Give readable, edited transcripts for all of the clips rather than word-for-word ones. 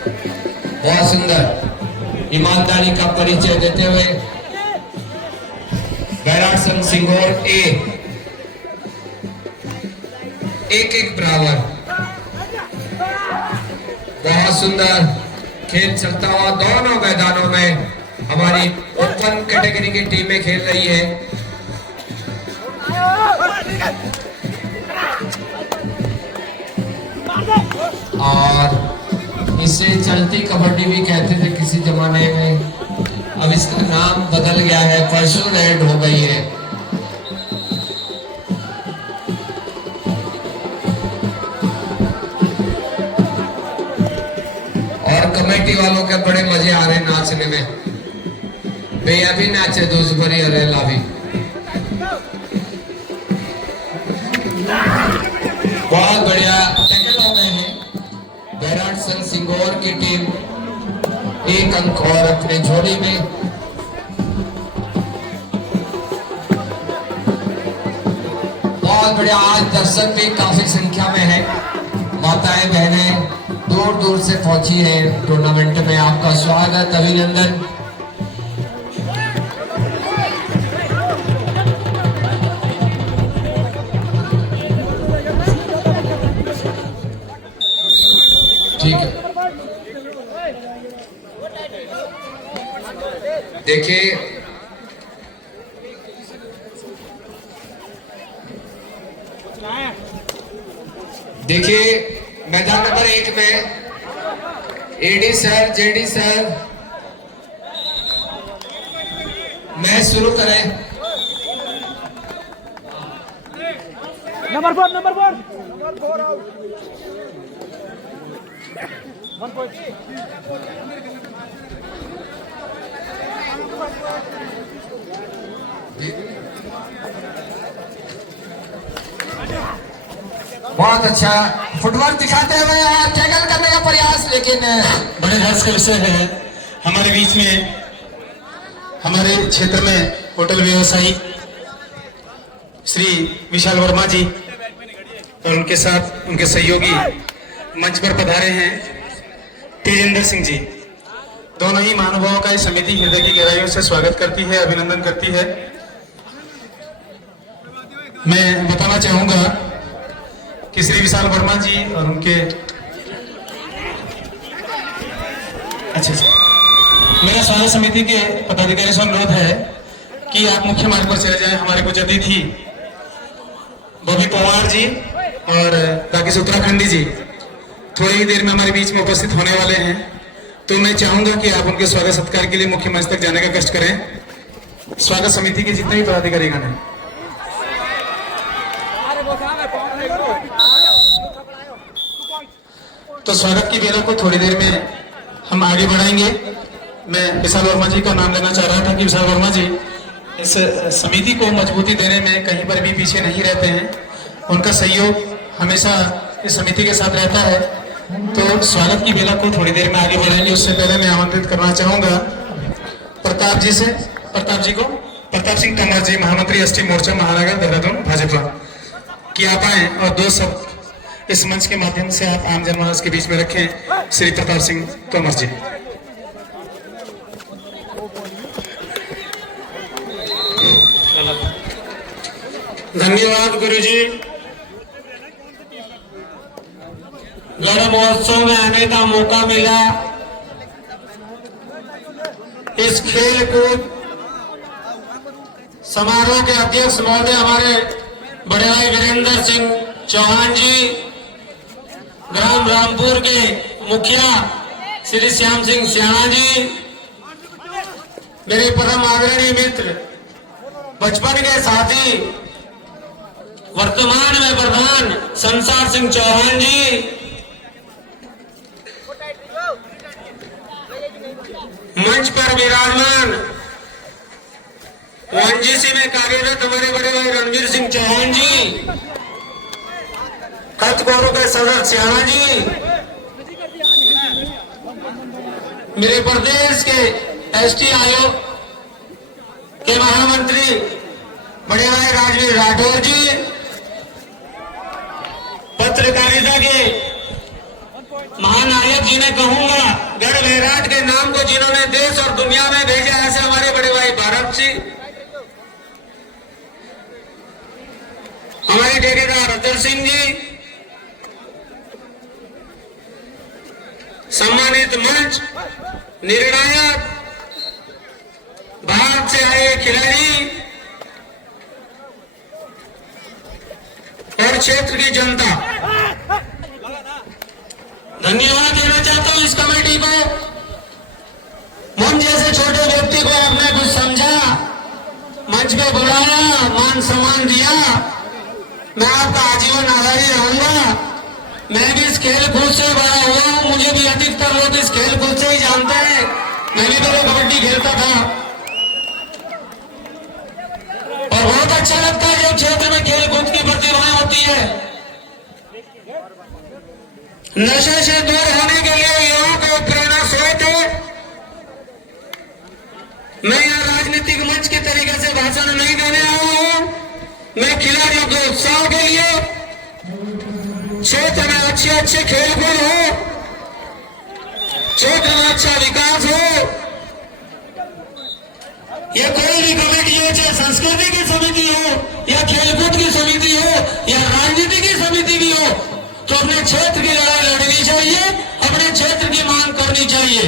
बहुत सुंदर ईमानदारी का परिचय देते हुए बैराट संघ सिंगोर एक बराबर। बहुत सुंदर खेल चलता हुआ दोनों मैदानों में हमारी ओपन कैटेगरी की टीमें खेल रही है। और इसे चलती कबड्डी भी कहते थे किसी जमाने में, अब इसका नाम बदल गया है, पर्सनल एड हो गई है। और कमेटी वालों के बड़े मजे आ रहे हैं नाचने में। भैया भी नाचे दूसरी अरेला भी। बहुत बढ़िया टैकल हो गए हैं। बैराट संघ सिंगोर की टीम 1 अंक और अपने झोली में। बहुत बढ़िया, आज दर्शक भी काफी संख्या में है। माताएं बहनें दूर दूर से पहुंची है टूर्नामेंट में। आपका स्वागत, अभिनंदन। ठीक है, देखिए मैदान नंबर 1 में AD sir, JD sir, match शुरू करें। नंबर 4 बहुत अच्छा फुटवर्क दिखाते हुए यार टैकल करने का प्रयास, लेकिन बड़े हर्ष का विषय है हमारे बीच में, हमारे क्षेत्र में होटल व्यवसायी श्री विशाल वर्मा जी और उनके साथ उनके सहयोगी मंच पर पधारे हैं तेजेंद्र सिंह जी। दोनों ही महानुभावों का इस समिति हृदय की गहराइयों से स्वागत करती है, अभिनंदन करती है। मैं बताना चाहूंगा कि श्री विशाल वर्मा जी और उनके अच्छा मेरा स्वागत समिति के पदाधिकारी से अनुरोध है कि आप मुख्य मार्ग पर चले जाएं। हमारे कुछ अतिथि बॉबी पवार जी और राकेश उत्तराखंडी जी थोड़ी ही देर में हमारे बीच में उपस्थित होने वाले हैं, तो मैं चाहूंगा कि आप उनके स्वागत सत्कार के लिए मुख्य मंच तक जाने का कष्ट करें। स्वागत समिति के जितने भी पदाधिकारीगण हैं, तो स्वागत की बेला को थोड़ी देर में हम आगे बढ़ाएंगे। मैं विशाल वर्मा जी का नाम लेना चाह रहा था कि विशाल वर्मा जी इस समिति को मजबूती देने में कहीं पर भी पीछे नहीं रहते हैं, उनका सहयोग हमेशा इस समिति के साथ रहता है। तो स्वागत की बेला को थोड़ी देर में आगे बढ़ाएंगे। उससे पहले मैं आमंत्रित करना चाहूंगा प्रताप सिंह तंवर जी, महामंत्री एसटी मोर्चा महानगर देहरादून भाजपा, कि आप आए और 2 शब्द इस मंच के माध्यम से आप आम जनमानस के बीच में रखें। श्री प्रताप सिंह तंवर जी। धन्यवाद गुरुजी। गण महोत्सव में आने का मौका मिला। इस खेल कूद समारोह के अध्यक्ष महोदय हमारे बड़े भाई वीरेंद्र सिंह चौहान जी, ग्राम रामपुर के मुखिया श्री श्याम सिंह सियाणा जी, मेरे परम आदरणीय मित्र, बचपन के साथी, वर्तमान में प्रधान संसार सिंह चौहान जी, मंच पर विराजमान ओएनजीसी में कार्यरत हमारे बड़े भाई रणवीर सिंह चौहान जी, कच्छ गौरव के सदस्य सियाणा जी, मेरे प्रदेश के एसटी आयोग के महामंत्री बड़े भाई राजवीर राठौर जी, पत्रकारिता के महानायक जी ने कहूंगा मेरठ के नाम को जिन्होंने देश और दुनिया में भेजा, ऐसे हमारे बड़े भाई भारत जी, हमारे ठेकेदार अजर सिंह जी, सम्मानित मंच, निर्णायक, भारत से आए खिलाड़ी और क्षेत्र की जनता, धन्यवाद देना चाहता हूं इस कमेटी को। मुझ जैसे छोटे व्यक्ति को आपने कुछ समझा, मंच पे बुलाया, मान सम्मान दिया, मैं आपका आजीवन आभारी रहूंगा। मैं भी इस खेल कूद से बड़ा हुआ हूं, मुझे भी अधिकतर लोग इस खेल कूद से ही जानते हैं। मैं भी पहले कबड्डी खेलता था और बहुत अच्छा लगता है जब क्षेत्र में खेल कूद की प्रतिभाएं होती है। नशे से दूर होने के लिए युवाओं को प्रेरणा स्रोत है। मैं यहाँ राजनीतिक मंच के तरीके से भाषण नहीं देने आया हूं, मैं खिलाड़ियों के उत्साह के लिए, क्षेत्र में अच्छे खेलकूद हो, क्षेत्र में अच्छा विकास हो। या कोई भी कमेटी हो, चाहे संस्कृति की समिति हो या खेलकूद की समिति हो या राजनीति की समिति भी हो, तो अपने क्षेत्र की लड़ाई लड़नी चाहिए, अपने क्षेत्र की मांग करनी चाहिए।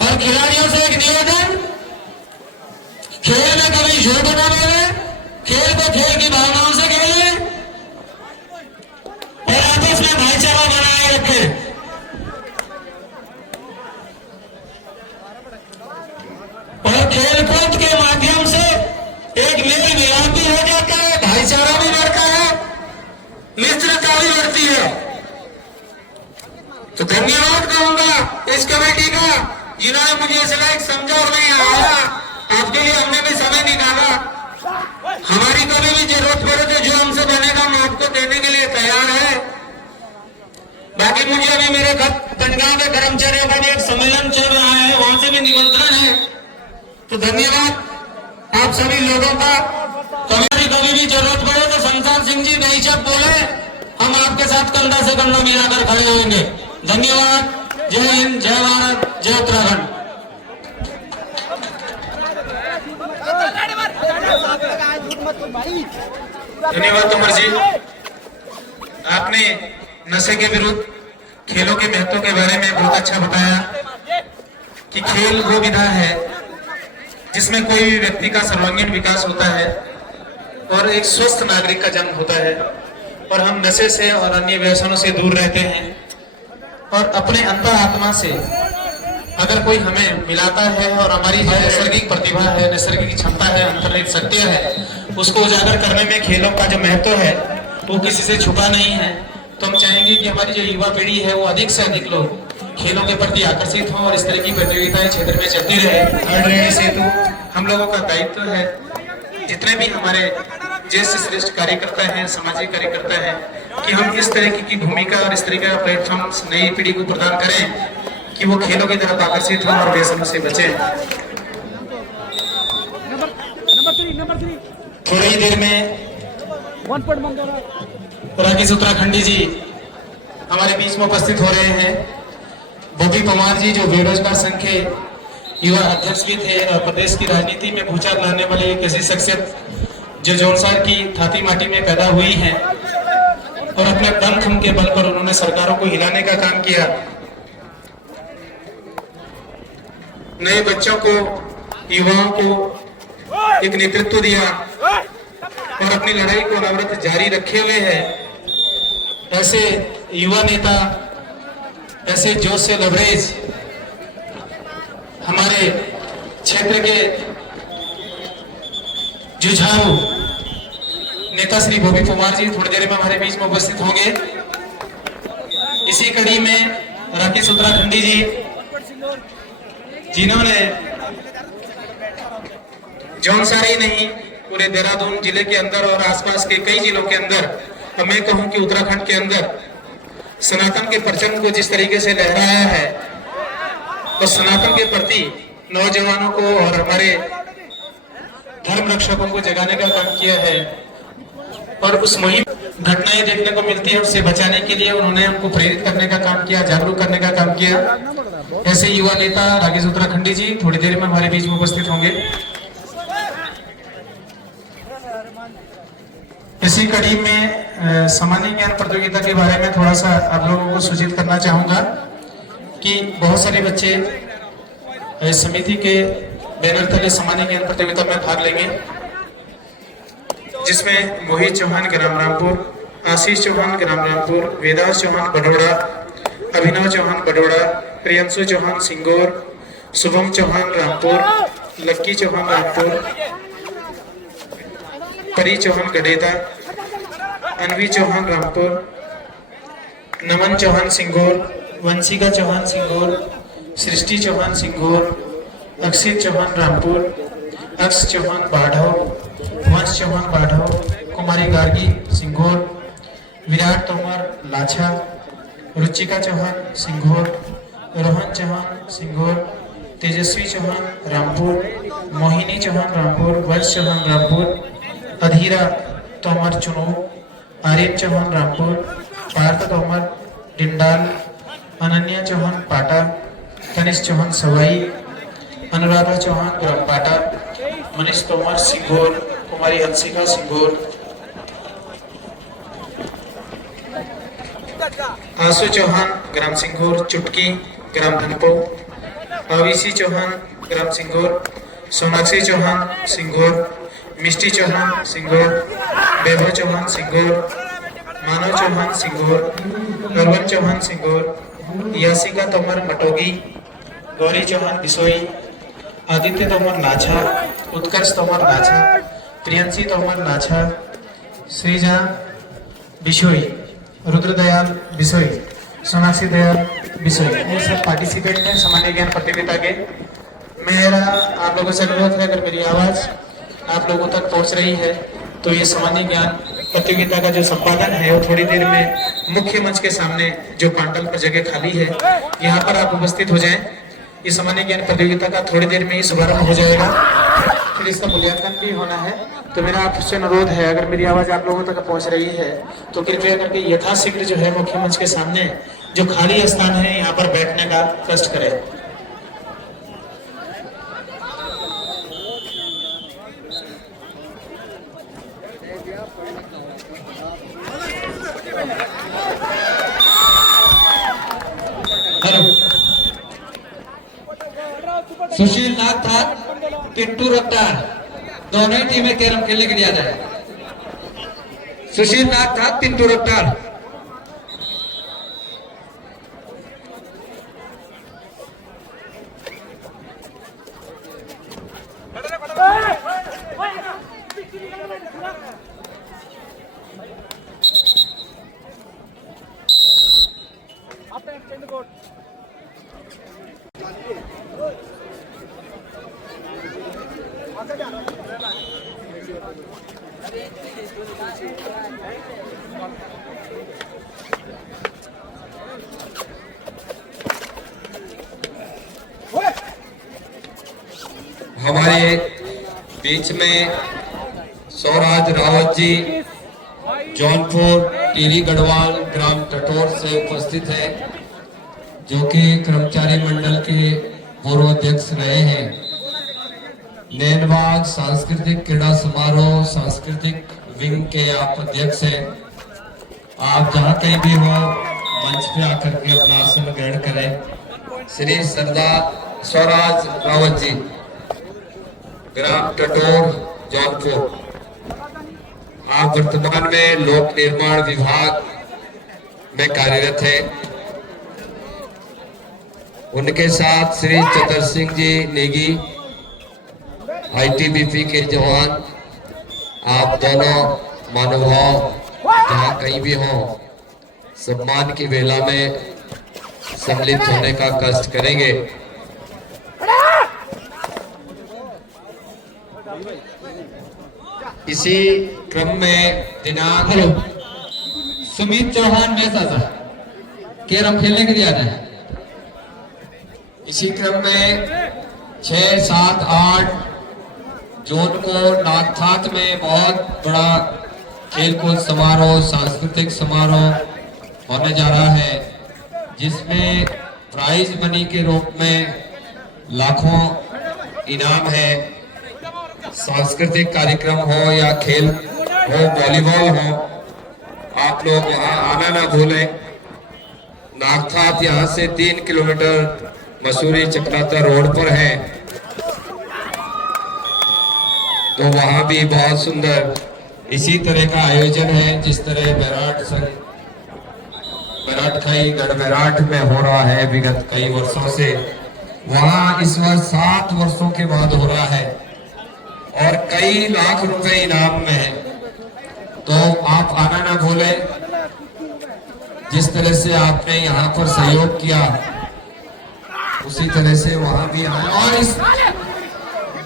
और खिलाड़ियों से एक निवेदन, खेल में कभी झूठ न बोले, खेल को खेल की भावनाओं से खेले और आपस में भाईचारा बनाए रखे। और खेल कूद के माध्यम से एक मेल मिलाप भी हो जाता है, भाईचारा भी बढ़ता है, मित्रता भी बढ़ती है। तो धन्यवाद कहूंगा इस कमेटी का, जिन्होंने मुझे इस लायक समझा और मैं यहाँ आया। आपके लिए हमने भी समय निकाला। हमारी कभी भी जरूरत पड़े तो जो हमसे बनेगा हम आपको देने के लिए तैयार है। बाकी मुझे अभी मेरे पंचगांव के कर्मचारियों का भी एक सम्मेलन चल रहा है, वहां से भी निमंत्रण है। तो धन्यवाद आप सभी लोगों का। कभी भी जरूरत पड़े तो संसार सिंह जी बेहिचक बोले, हम आपके साथ कंधा से कंधा मिलाकर खड़े होंगे। धन्यवाद। जय हिंद, जय भारत, जय उत्तराखंड। धन्यवाद तोमर जी, आपने नशे के विरुद्ध खेलों के महत्व के बारे में बहुत अच्छा बताया कि खेल वो विधा है जिसमें कोई भी व्यक्ति का सर्वांगीण विकास होता है और एक स्वस्थ नागरिक का जन्म होता है, और हम नशे से और अन्य व्यसनों से दूर रहते हैं। और अपने अंतर आत्मा से अगर कोई हमें मिलाता है और हमारी जो नैसर्गिक प्रतिभा है, नैसर्गिक क्षमता है, अंतर्निहित सत्य है, उसको उजागर करने में खेलों का जो महत्व है वो किसी से छुपा नहीं है। तो हम चाहेंगे कि हमारी जो युवा पीढ़ी है वो अधिक से अधिक लोग खेलों के प्रति आकर्षित हों और इस तरह की प्रतियोगिताएं क्षेत्र में चलती रहे। थर्ड रेडी सेतु हम लोगों का दायित्व है, जितने भी हमारे ज्येष्ठ श्रेष्ठ कार्यकर्ता हैं, सामाजिक कार्यकर्ता हैं, कि हम इस तरह की भूमिका और इस तरह का प्लेटफॉर्म नई पीढ़ी को प्रदान करें कि वो खेलों की तरफ आकर्षित हो और व्यसनों से बचे। थोड़ी ही देर में राकेश उत्तराखंडी जी हमारे बीच में उपस्थित हो रहे हैं। बॉबी पवार जी जो बेरोजगार संघ के युवा अध्यक्ष भी थे और प्रदेश की राजनीति में भूचाल लाने वाले एक ऐसी शख्सियत जो जौनसार की थाती माटी में पैदा हुई है और अपने दम खम के बल पर उन्होंने सरकारों को हिलाने का काम किया, नए बच्चों को, युवाओं को एक नेतृत्व दिया और अपनी लड़ाई को अनवरत जारी रखे हुए हैं। ऐसे युवा नेता, ऐसे जोश से लबरेज हमारे क्षेत्र के जुझारू नेता श्री बॉबी पवार जी थोड़ी देर में हमारे बीच में उपस्थित होंगे। इसी कड़ी में राकेश उत्तराखंडी जी जिन्होंने जौनसारी नहीं पूरे देहरादून जिले के अंदर और आसपास के कई जिलों के अंदर, तो मैं कहूं कि उत्तराखंड के अंदर सनातन के परचम को जिस तरीके से लहराया है और सनातन के प्रति नौजवानों को और हमारे धर्म रक्षकों को जगाने का काम किया है, और उस मुहिम घटनाएं देखने को मिलती है, उससे बचाने के लिए उन्होंने उनको प्रेरित करने का काम किया, जागरूक करने का काम किया। ऐसे युवा नेता राकेश उत्तराखंडी जी थोड़ी देर में हमारे बीच में उपस्थित होंगे। इसी कड़ी में सामान्य ज्ञान प्रतियोगिता के बारे में थोड़ा सा आप लोगों को सूचित करना चाहूंगा कि बहुत सारे बच्चे समिति के बैनर तले सामान्य ज्ञान प्रतियोगिता में भाग लेंगे, जिसमें मोहित चौहान ग्राम रामपुर, आशीष चौहान ग्राम रामपुर, वेदास चौहान बडोड़ा, अभिनव चौहान बडोड़ा, प्रियंशु चौहान सिंगोर, शुभम चौहान रामपुर, लक्की चौहान रामपुर, परी चौहान गडेदा, अनवी चौहान रामपुर, नमन चौहान सिंगोर, वंशिका चौहान सिंगोर, सृष्टि चौहान सिंगोर, अक्षित चौहान रामपुर, अक्ष चौहान बाढ़व, वंश चौहान बाढ़व, कुमारी गार्गी सिंघोर, विराट तोमर लाछा, रुचिका चौहान सिंघोर, रोहन चौहान सिंघोर, तेजस्वी चौहान रामपुर, मोहिनी चौहान रामपुर, वंश चौहान रामपुर, अधीरा तोमर चुनू, आर्यन चौहान रामपुर, पार्थ तोमर डिंडाल, अनन्या चौहान पाटा, तनिष चौहान सवाई, अनुराधा चौहान ग्राम पाटा, मनीष तोमर सिंघोर, कुमारी हंसिका सिंघोर, आशु चौहान ग्राम सिंघोर, चुटकी ग्राम धनपो, आविशी चौहान ग्राम सिंघोर, सोनाक्षी चौहान सिंघोर, मिष्टी चौहान सिंघोर, वैभव चौहान सिंघोर, मानव चौहान सिंघोर, अर्वन चौहान सिंघोर, यासिका तोमर मटोगी, गौरी चौहान बिसोई, आदित्य तोमर नाछा, उत्कर्ष तोमर नाछा, प्रियंशी तोमर नाछा, श्रीजा बिशोई, रुद्रदयाल बिसोई, सोनाक्षी दयाल बिसोई, ये सब पार्टिसिपेंट हैं सामान्य ज्ञान प्रतियोगिता के। मेरा आप लोगों से अनुरोध है, अगर मेरी आवाज आप लोगों तक पहुंच रही है तो ये सामान्य ज्ञान प्रतियोगिता का जो संपादन है वो थोड़ी देर में मुख्य मंच के सामने जो पांडल पर जगह खाली है यहाँ पर आप उपस्थित हो जाएं। ये सामान्य ज्ञान प्रतियोगिता का थोड़ी देर में ही शुभारंभ हो जाएगा, फिर इसका मूल्यांकन भी होना है। तो मेरा आपसे अनुरोध है, अगर मेरी आवाज आप लोगों तक पहुंच रही है तो कृपया करके यथाशीघ्र जो है मुख्य मंच के सामने जो खाली स्थान है यहाँ पर बैठने का कष्ट करें। हेलो, सुशील नाथ था, पिंटू रफ्तार, दोनों ही टीमें कैरम खेलने के लिए आ जाए। सुशील नाथ था, पिंटू रफ्तार। हमारे बीच में सौराज रावत जी जौनपुर टीरी गढ़वाल ग्राम टटोर से उपस्थित है, जो कि कर्मचारी मंडल के पूर्व अध्यक्ष रहे हैं। नैनबाग सांस्कृतिक क्रीड़ा समारोह सांस्कृतिक विंग के आप अध्यक्ष हैं। आप जहां कहीं भी हो मंच पे आकर के अपना आसन ग्रहण करें। श्री सरदार स्वराज रावत जी, ग्राम टटोर जौनपुर। आप वर्तमान में लोक निर्माण विभाग में कार्यरत हैं। उनके साथ श्री चतर सिंह जी नेगी, आईटीबीपी के जवान। आप दोनों महानुभाव जहाँ कहीं भी हो सम्मान की वेला में सम्मिलित होने का कष्ट करेंगे। इसी क्रम में दिनांक सुमित चौहान मैसा कैरम खेलने के लिए आ रहे हैं। इसी क्रम में 6, 7, 8 जून को नागठात में बहुत बड़ा खेलकूद समारोह, सांस्कृतिक समारोह होने जा रहा है, जिसमें प्राइज मनी के रूप में लाखों इनाम है। सांस्कृतिक कार्यक्रम हो या खेल हो, वॉलीबॉल हो, आप लोग यहाँ आना ना भूलें। नागठात यहाँ से 3 किलोमीटर मसूरी चकराता रोड पर है, तो वहां भी बहुत सुंदर इसी तरह का आयोजन है जिस तरह बैराट खाई गढ़बैराट में हो रहा है विगत कई वर्षों से। वहां इस वर्ष 7 वर्षों के बाद हो रहा है और कई लाख रुपए इनाम में है, तो आप आना ना भूलें। जिस तरह से आपने यहाँ पर सहयोग किया उसी तरह से वहां भी आए और इस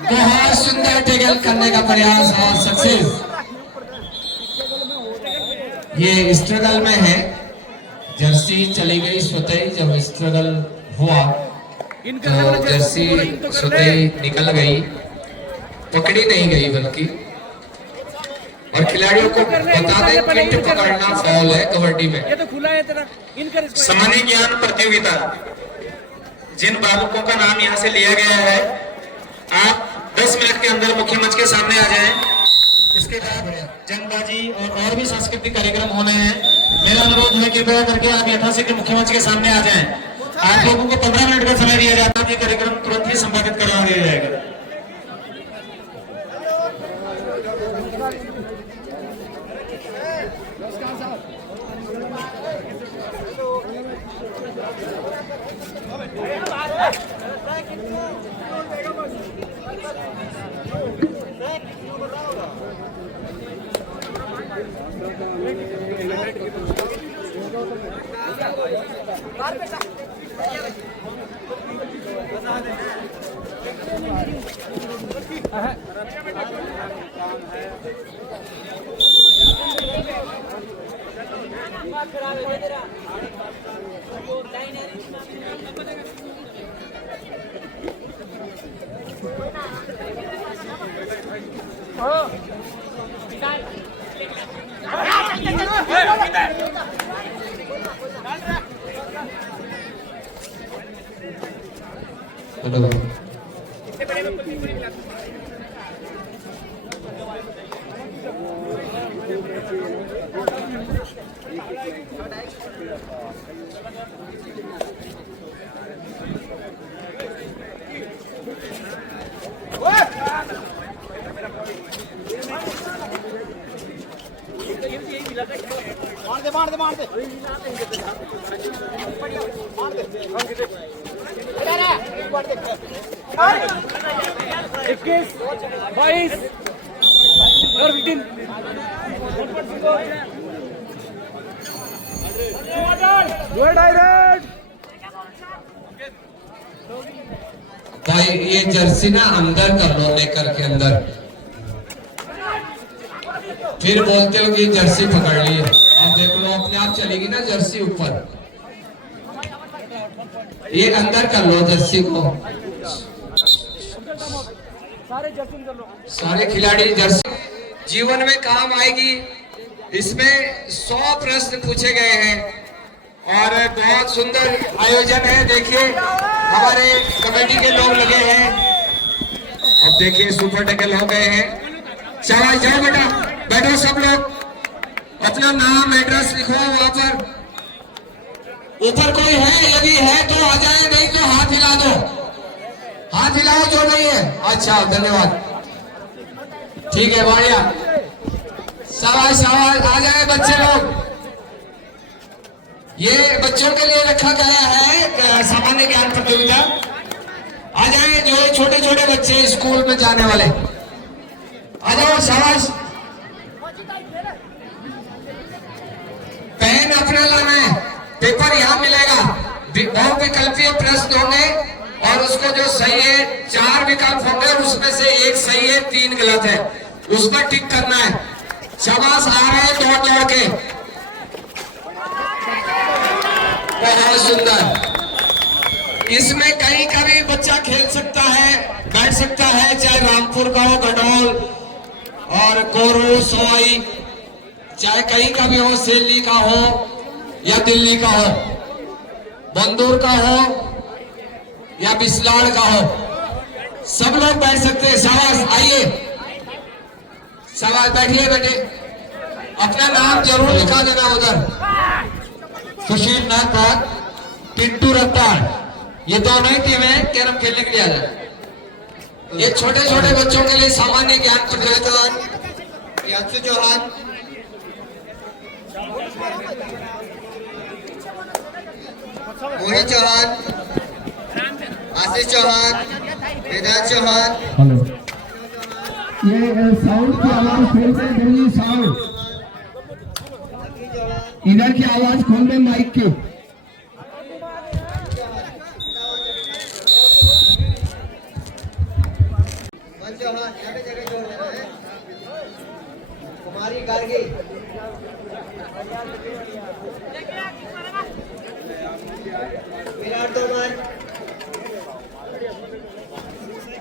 बहुत सुंदर टेगल करने का प्रयास और सक्सेस। ये स्ट्रगल में है, जर्सी चली गई स्वतः ही, जब स्ट्रगल हुआ तो जर्सी स्वतः ही निकल गई, पकड़ी नहीं गई बल्कि। और खिलाड़ियों को बता दें किट पकड़ना फाउल है कबड्डी में। सामान्य ज्ञान प्रतियोगिता, जिन बालकों का नाम यहाँ से लिया गया है, आप 10 मिनट के अंदर मुख्य मंच के सामने आ जाएं। इसके बाद जंगबाजी और भी सांस्कृतिक कार्यक्रम होने हैं। मेरा अनुरोध है कृपया करके आप यथाशीघ्र मुख्य मंच के सामने आ जाएं। आप लोगों को 15 मिनट का समय दिया जाता है, ये कार्यक्रम तुरंत ही संपादित करवा दिया जाएगा। मार दे 21 22 और 15 भाई ये जर्सी ना अंदर कर लो, लेकर के अंदर, फिर बोलते हो कि जर्सी पकड़ ली। अब देख लो अपने आप चलेगी ना जर्सी ऊपर, ये अंदर कर लो जर्सी को। सारे खिलाड़ी जर्सी जीवन में काम आएगी। इसमें 100 प्रश्न पूछे गए हैं और बहुत सुंदर आयोजन है। देखिए हमारे कमेटी के लोग लगे हैं। अब देखिए सुपर टेकल हो गए हैं। चलो जाओ बेटा, बैठो सब लोग, अपना नाम एड्रेस लिखो वहां पर। ऊपर कोई है, यदि है तो आ जाए, नहीं तो हाथ हिला दो। हाथ हिलाओ जो नहीं है। अच्छा धन्यवाद, ठीक है बढ़िया। शाबाश शाबाश, आ जाए बच्चे लोग। ये बच्चों के लिए रखा गया है सामान्य ज्ञान प्रतियोगिता। आ जाए जो छोटे छोटे बच्चे स्कूल में जाने वाले, आ जाओ शाबाश। पेन अपना लाना है, पेपर यहाँ मिलेगा। बहुत विकल्पीय प्रश्न होंगे और उसको जो सही है, 4 विकल्प होंगे, उसमें से एक सही है, 3 गलत है, उस पर टिक करना है। शाबाश, आ रहे हैं दौड़ दौड़ के, बहुत सुंदर। इसमें कहीं का भी बच्चा खेल सकता है, बैठ सकता है, चाहे रामपुर का हो, गडोल और कोरू सोई, चाहे कहीं का भी हो, सेली का हो या दिल्ली का हो, बंदूर का हो या बिस्लाड़ का हो, सब लोग बैठ सकते हैं। शाबाश, आइए, शाबाश, बैठिए बेटे। अपना नाम जरूर लिखा देना उधर। सुशील नाथ, पिंटू रफ्तार, ये दोनों ही टीमें कैरम खेलने के लिए आ जाए। ये छोटे छोटे बच्चों के लिए सामान्य ज्ञान प्रतियोगिता। यात्सु चौहान, मोहित चौहान, आशीष चौहान, वेदांत चौहान। हेलो, ये साउंड की आवाज फिर से देंगी। साउंड इधर की आवाज खोल दे माइक की। मन चौहान, यहाँ पे जगह छोड़ देना है। कुमारी गार्गी, विराट तोमर,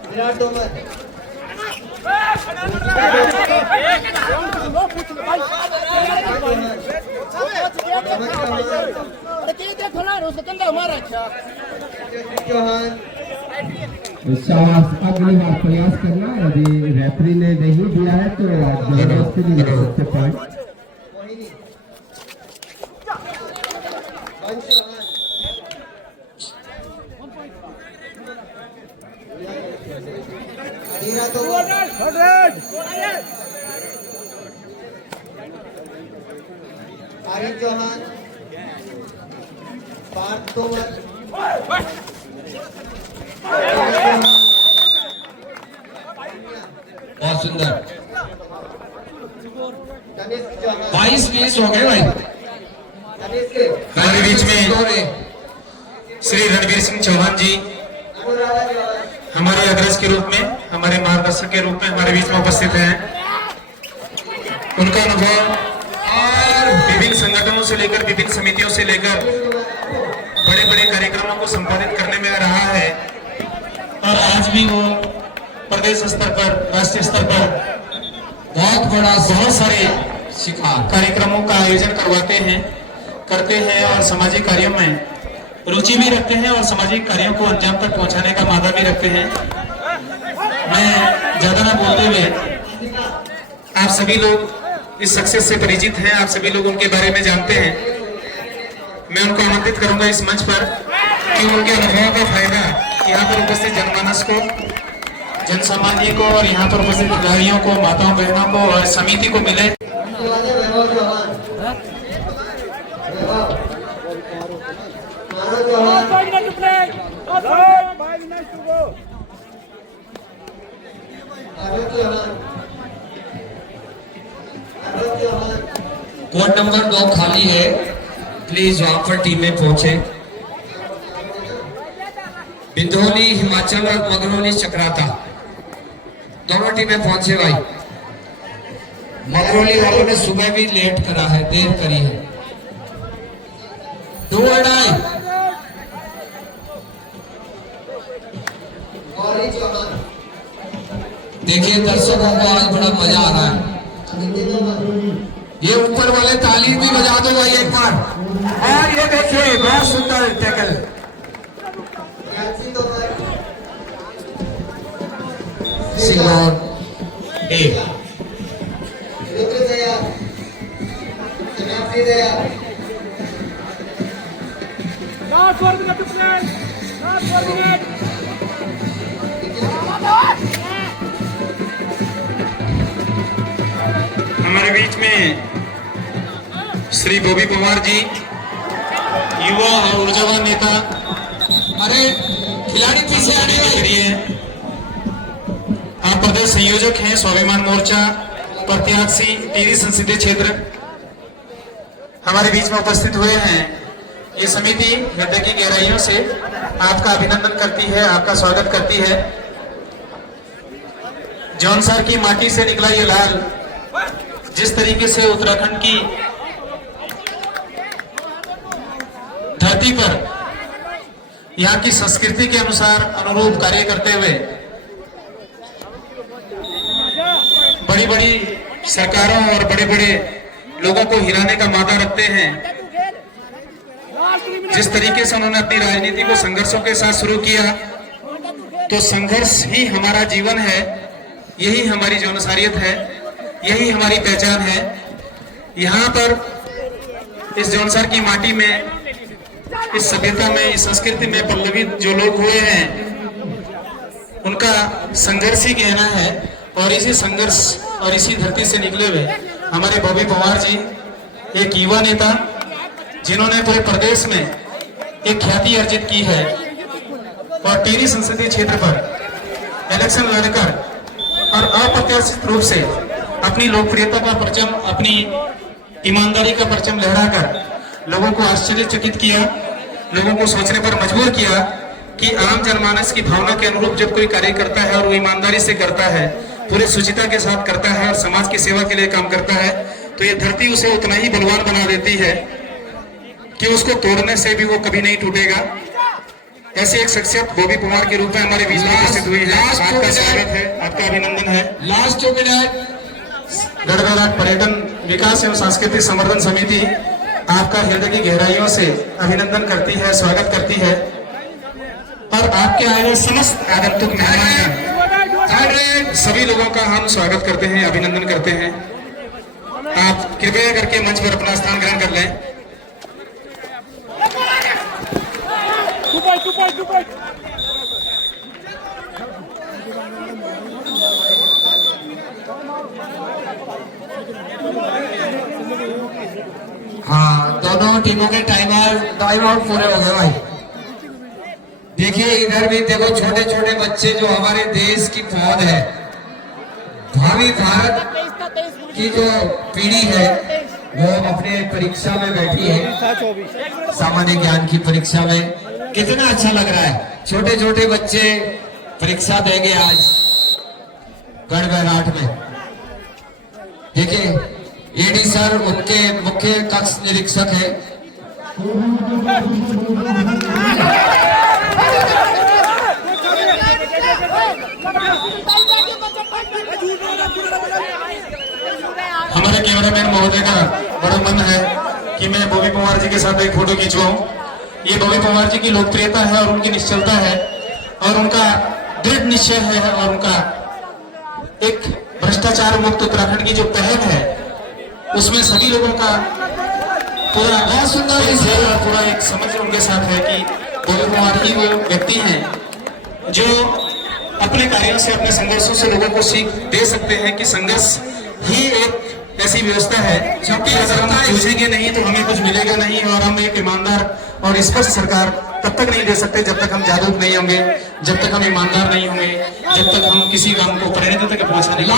विराट तोमर, चौहान, शाबाश, अगली बार प्रयास करना। यदि रेफरी ने नहीं दिया है तो जबरदस्ती नहीं कर सकते पॉइंट। मोहिनी, मन चौहान, हीरा तोमर, आरिफ चौहान, पार्थ तोमर, बहुत सुंदर। तनिष्क चौहान, 22-20 हो गए भाई। तनिष्क, हमारे बीच में श्री रणवीर सिंह चौहान जी अनुराधा चौहान, हमारे अग्रज के रूप में, हमारे मार्गदर्शक के रूप में हमारे बीच में उपस्थित हैं। उनका अनुभव और विभिन्न संगठनों से लेकर विभिन्न समितियों से लेकर बड़े बड़े कार्यक्रमों को संपादित करने में रहा है और आज भी वो प्रदेश स्तर पर, राष्ट्रीय स्तर पर बहुत सारे शिकार कार्यक्रमों का आयोजन करते हैं और सामाजिक कार्यों में रुचि भी रखते हैं और सामाजिक कार्यों को अंजाम तक पहुंचाने का मादा भी रखते हैं। मैं ज्यादा ना बोलते हुए, आप सभी लोग इस सक्सेस से परिचित हैं, आप सभी लोग उनके बारे में जानते हैं। मैं उनको आमंत्रित करूंगा इस मंच पर कि उनके अनुभवों का फायदा यहाँ पर उपस्थित जनमानस को, जन सामान्य को और यहाँ पर उपस्थित खिलाड़ियों को, माताओं बहनों को और समिति को मिले। Vaibhav Chauhan, Vaibhav, Manav Chauhan, 5 minutes to play. 5 minutes to go. Arvind Chauhan, Arvind Chauhan, court number 2 खाली है, प्लीज वहां पर टीमें पहुंचे। बिंदोली हिमाचल और मगरौली चक्राता, दोनों टीमें पहुंचे भाई। मगरौली वालों ने सुबह भी लेट करा है, देर करी है। 2 और डाई। गौरी चौहान, देखिए दर्शकों को आज बड़ा मजा आ रहा है। नितिन तोमर, ये ऊपर वाले ताली भी बजा दो भाई एक बार। और ये देखिए बहुत सुंदर tackle. यात्सु Tomar, Singur A Rudra Daya, शनाफ्ती Daya, Last 4 minutes to play. Last 4 minutes. हमारे बीच में श्री बॉबी पवार जी, युवा और ऊर्जावान नेता। अरे खिलाड़ी पीछे आने वाले। करिए, आप प्रदेश संयोजक हैं स्वाभिमान मोर्चा प्रत्याशी टिहरी संसदीय क्षेत्र। हमारे बीच में उपस्थित हुए हैं। ये समिति हृदय की गहराइयों से आपका अभिनंदन करती है, आपका स्वागत करती है। जौनसार की माटी से निकला ये लाल, जिस तरीके से उत्तराखंड की धरती पर यहाँ की संस्कृति के अनुसार अनुरूप कार्य करते हुए बड़ी बड़ी सरकारों और बड़े बड़े लोगों को हिलाने का मादा रखते हैं। जिस तरीके से उन्होंने अपनी राजनीति को संघर्षों के साथ शुरू किया, तो संघर्ष ही हमारा जीवन है, यही हमारी जौनसारियत है, यही हमारी पहचान है। यहाँ पर इस जौनसार की माटी में, इस सभ्यता में, इस संस्कृति में पल्लवित जो लोग हुए हैं, उनका संघर्ष ही कहना है। और इसी संघर्ष और इसी धरती से निकले हुए हमारे बॉबी पवार जी एक युवा नेता, जिन्होंने पूरे प्रदेश में एक ख्याति अर्जित की है और टिहरी संसदीय क्षेत्र पर इलेक्शन लड़कर और अप्रत्याशित रूप से अपनी लोकप्रियता का परचम, अपनी ईमानदारी का परचम लहराकर लोगों को आश्चर्यचकित किया, लोगों को सोचने पर मजबूर किया कि आम जनमानस की भावना के अनुरूप जब कोई कार्य करता है और वो ईमानदारी से करता है, पूरे शुचिता के साथ करता है और समाज की सेवा के लिए काम करता है, तो ये धरती उसे उतना ही बलवान बना देती है कि उसको तोड़ने से भी वो कभी नहीं टूटेगा। ऐसी एक शख्सियत बॉबी पवार के रूप में हमारे बीच में उपस्थित हुई है। आपका स्वागत है, आपका अभिनंदन है। Last 2 minute. गढ़घराट पर्यटन विकास एवं सांस्कृतिक संवर्धन समिति आपका हृदय की गहराइयों से अभिनंदन करती है, स्वागत करती है और आपके आए हुए समस्त आगंतुक मेहमान सभी लोगों का हम स्वागत करते हैं, अभिनंदन करते हैं। आप कृपया करके मंच पर अपना स्थान ग्रहण कर लें। हाँ, दोनों टीमों के टाइम आउट पूरे हो गए भाई। देखिए इधर भी देखो, छोटे छोटे बच्चे जो हमारे देश की फौज है, भावी भारत की जो पीढ़ी है, वो अपने परीक्षा में बैठी है, सामान्य ज्ञान की परीक्षा में। कितना अच्छा लग रहा है, छोटे छोटे बच्चे परीक्षा देंगे आज गढ़घराट में। देखिए एडी सर उनके मुख्य कक्ष निरीक्षक है। हमारे कैमरामैन महोदय का बड़ा मन है कि मैं बॉबी पवार जी के साथ एक फोटो खींचवाऊं। ये बॉबी पवार जी की लोकप्रियता है और उनकी निश्चलता है और उनका दृढ़ निश्चय है और उनका एक भ्रष्टाचार मुक्त उत्तराखंड की जो पहल है, उसमें सभी लोगों का पूरा पूरा एक समझ उनके साथ है कि बॉबी पवार ही वो व्यक्ति हैं जो अपने कार्यों से, अपने संघर्षों से लोगों को सीख दे सकते हैं कि संघर्ष ही एक ऐसी व्यवस्था है क्योंकि अगर हम जूझेंगे नहीं तो हमें कुछ मिलेगा नहीं, और हम एक ईमानदार और स्पष्ट सरकार तब तक नहीं दे सकते जब तक हम जागरूक नहीं होंगे, जब तक हम ईमानदार नहीं होंगे, जब तक हम किसी काम को परिणति तक पहुंचाने की।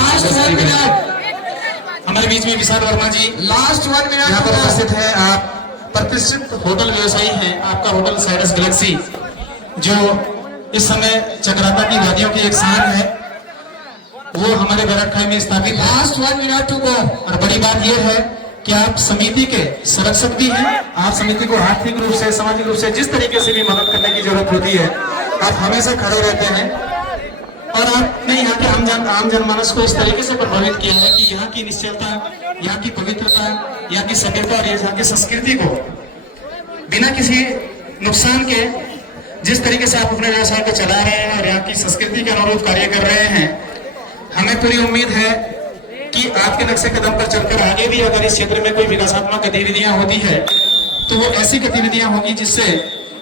हमारे बीच में विशाल वर्मा जी लास्ट 1 मिनट यहाँ पर उपस्थित है। आप प्रतिष्ठित होटल व्यवसायी हैं। आपका होटल साइरस गैलेक्सी जो इस समय चक्राता की वादियों की एक शान है, वो हमारे गढ़घराट में स्थापित है। Last 1 minute to go. और बड़ी बात यह है कि आप समिति के संरक्षक भी हैं। आप समिति को आर्थिक रूप से, सामाजिक रूप से जिस तरीके से भी मदद करने की जरूरत होती है, आप हमेशा खड़े रहते हैं। और आपने यहाँ के आम जनमानस को इस तरीके से प्रभावित किया है कि यहाँ की निश्चलता, यहाँ की पवित्रता, यहाँ की सभ्यता और यहाँ की संस्कृति को बिना किसी नुकसान के जिस तरीके से आप अपने व्यवसाय को चला रहे हैं और यहाँ की संस्कृति के अनुरूप कार्य कर रहे हैं, हमें पूरी उम्मीद है कि आपके नक्शे कदम पर चलकर आगे भी अगर इस क्षेत्र में कोई विकासात्मक गतिविधियां होती है तो वो ऐसी गतिविधियां होगी जिससे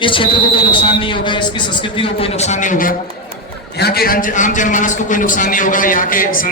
इस क्षेत्र को कोई नुकसान नहीं होगा, इसकी संस्कृति को कोई नुकसान नहीं होगा, यहाँ के आम जनमानस को कोई नुकसान नहीं होगा, यहाँ के